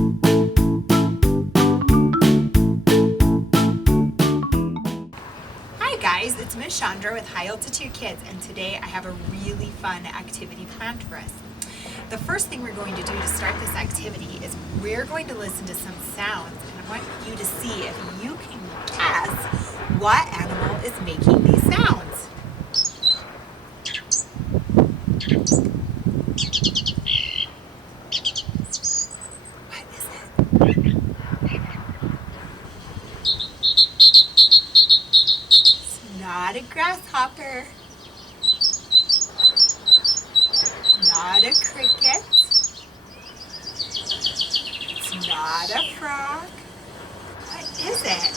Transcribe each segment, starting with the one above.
Hi guys, it's Ms Chandra with High Altitude Kids, and today I have a really fun activity planned for us. The first thing we're going to do to start this activity is we're going to listen to some sounds, and I want you to see if you can guess what animal is making these sounds. What is it? It's not a grasshopper. Not a cricket. It's not a frog. What is it?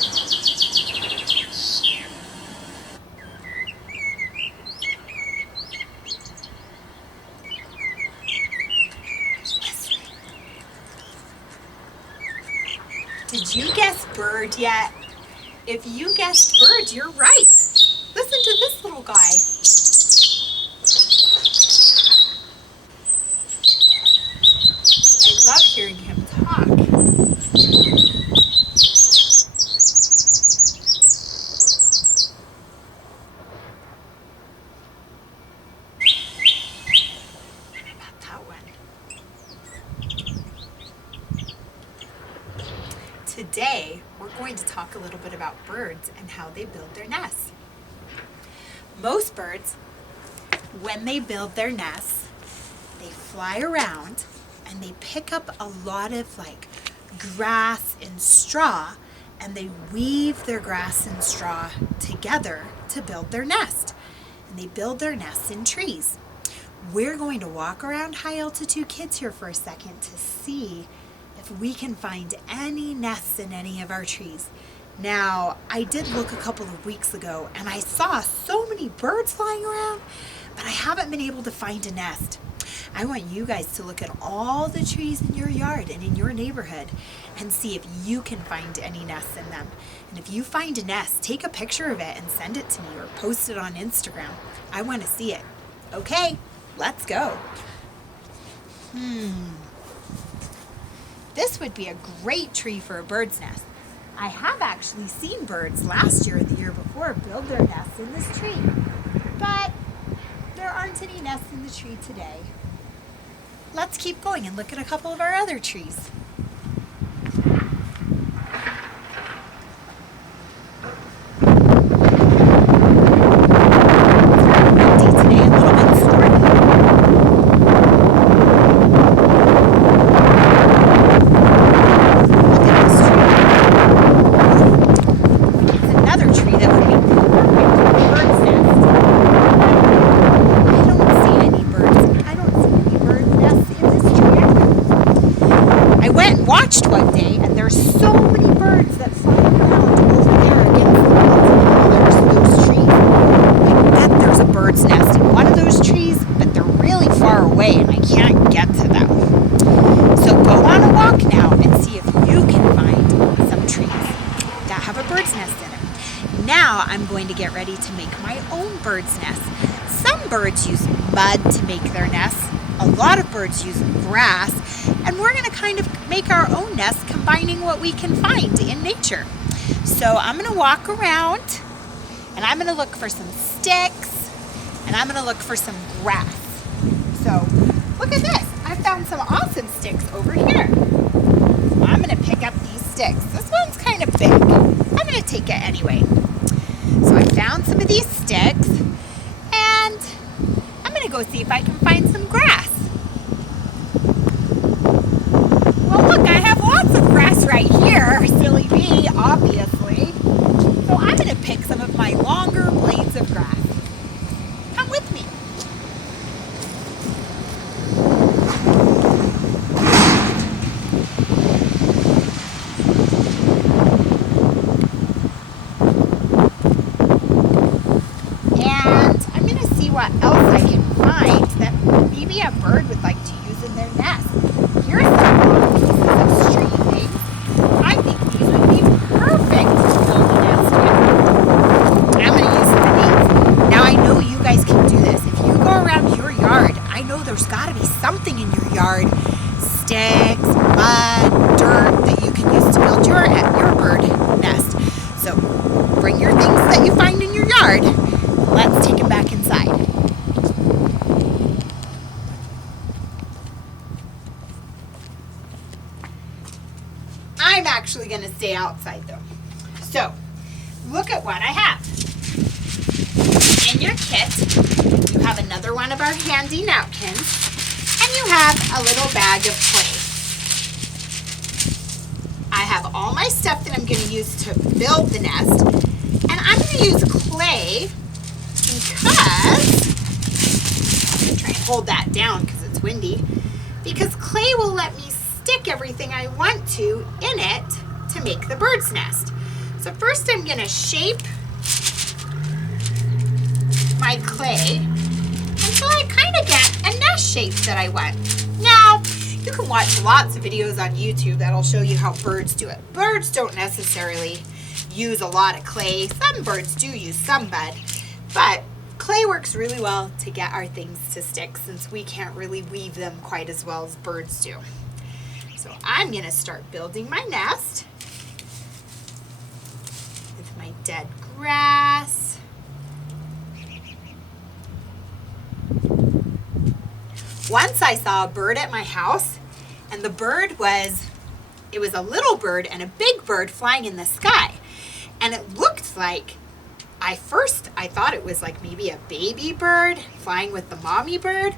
Did you guess bird yet? If you guessed bird, you're right. Listen to this little guy. I love hearing him talk. Not that one. Today, we're going to talk a little bit about birds and how they build their nests. Most birds, when they build their nests, they fly around and they pick up a lot of grass and straw, and they weave their grass and straw together to build their nest. And they build their nests in trees. We're going to walk around High Altitude Kids here for a second to see if we can find any nests in any of our trees. Now, I did look a couple of weeks ago and I saw so many birds flying around, but I haven't been able to find a nest. I want you guys to look at all the trees in your yard and in your neighborhood and see if you can find any nests in them. And if you find a nest, take a picture of it and send it to me or post it on Instagram. I want to see it. Okay, let's go. This would be a great tree for a bird's nest. I have actually seen birds last year or the year before build their nests in this tree, but there aren't any nests in the tree today. Let's keep going and look at a couple of our other trees. Windy today, a little bit stormy. Look at this tree. It's another tree that would be perfect for a bird's nest. I don't see any birds nests in this tree either. I went and watched one day, and there's so many birds that fly around over there against the mountain. There's those trees. I bet there's a bird's nest in one of those trees, but they're really far away and I can't get to them. So go on a walk now and see if you can find some trees that have a bird's nest in it. Now I'm going to get ready to make my own bird's nest. Some birds use mud to make their nests. A lot of birds use grass, and we're going to kind of make our own nest combining what we can find in nature. So I'm going to walk around and I'm going to look for some sticks and I'm going to look for some grass. So look at this. I found some awesome sticks over here. I'm going to pick up these sticks. This one's kind of big. I'm going to take it anyway. So I found some of these sticks and I'm going to go see if I can find some grass. Well, look, I have lots of grass right here. Silly me, obviously. So I'm going to pick some of my longer blades of grass. Come with me. And I'm going to see what else I can find that maybe a bird would like to use in their nest. Here's some pieces of string things. I think these would be perfect to build a nest with. I'm going to use some of these. I'm actually going to stay outside though. So, look at what I have. In your kit, you have another one of our handy napkins, and you have a little bag of clay. I have all my stuff that I'm going to use to build the nest, and I'm going to use clay because, I'm going to try and hold that down because it's windy, because clay will let me stick everything I want to in it to make the bird's nest. So first I'm going to shape my clay until I kind of get a nest shape that I want. Now, you can watch lots of videos on YouTube that'll show you how birds do it. Birds don't necessarily use a lot of clay. Some birds do use some mud, but clay works really well to get our things to stick since we can't really weave them quite as well as birds do. So I'm going to start building my nest with my dead grass. Once I saw a bird at my house, and the bird was, it was a little bird and a big bird flying in the sky. And it looked like, I thought it was like maybe a baby bird flying with the mommy bird.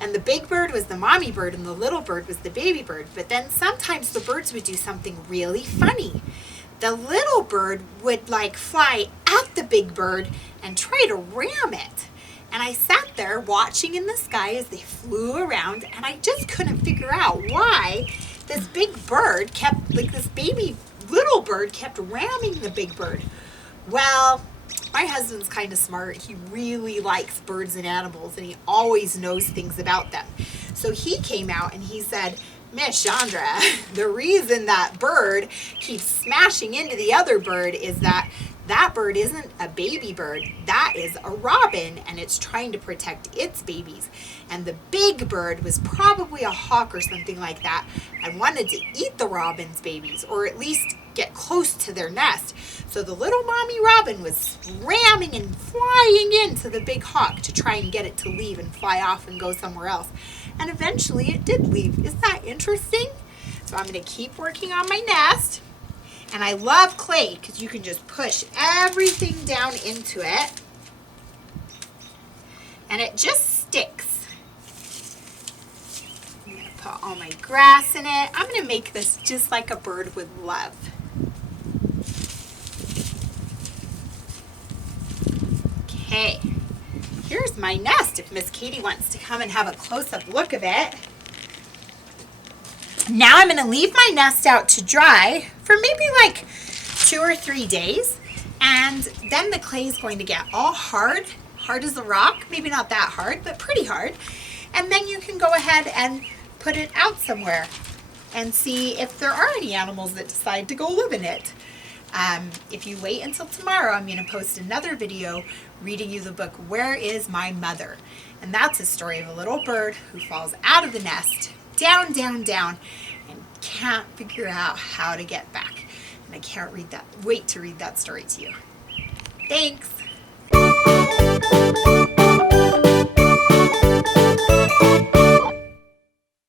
And the big bird was the mommy bird and the little bird was the baby bird. But then sometimes the birds would do something really funny. The little bird would like fly at the big bird and try to ram it. And I sat there watching in the sky as they flew around, and I just couldn't figure out why this big bird kept, like this baby little bird kept ramming the big bird. Well, my husband's kind of smart. He really likes birds and animals, and he always knows things about them. So he came out and he said, Ms Chandra, the reason that bird keeps smashing into the other bird is that bird isn't a baby bird. That is a robin, and it's trying to protect its babies. And the big bird was probably a hawk or something like that and wanted to eat the robin's babies, or at least get close to their nest. So the little mommy robin was ramming and flying into the big hawk to try and get it to leave and fly off and go somewhere else. And eventually it did leave. Isn't that interesting? So I'm going to keep working on my nest. And I love clay because you can just push everything down into it and it just sticks. I'm going to put all my grass in it. I'm going to make this just like a bird would love. Okay, here's my nest if Miss Katie wants to come and have a close-up look of it. Now I'm going to leave my nest out to dry for maybe like 2 or 3 days, and then the clay is going to get all hard as a rock, maybe not that hard, but pretty hard, and then you can go ahead and put it out somewhere and see if there are any animals that decide to go live in it. If you wait until tomorrow, I'm going to post another video reading you the book, Where Is My Mother? And that's a story of a little bird who falls out of the nest, down, down, down, and can't figure out how to get back. And I can't wait to read that story to you. Thanks.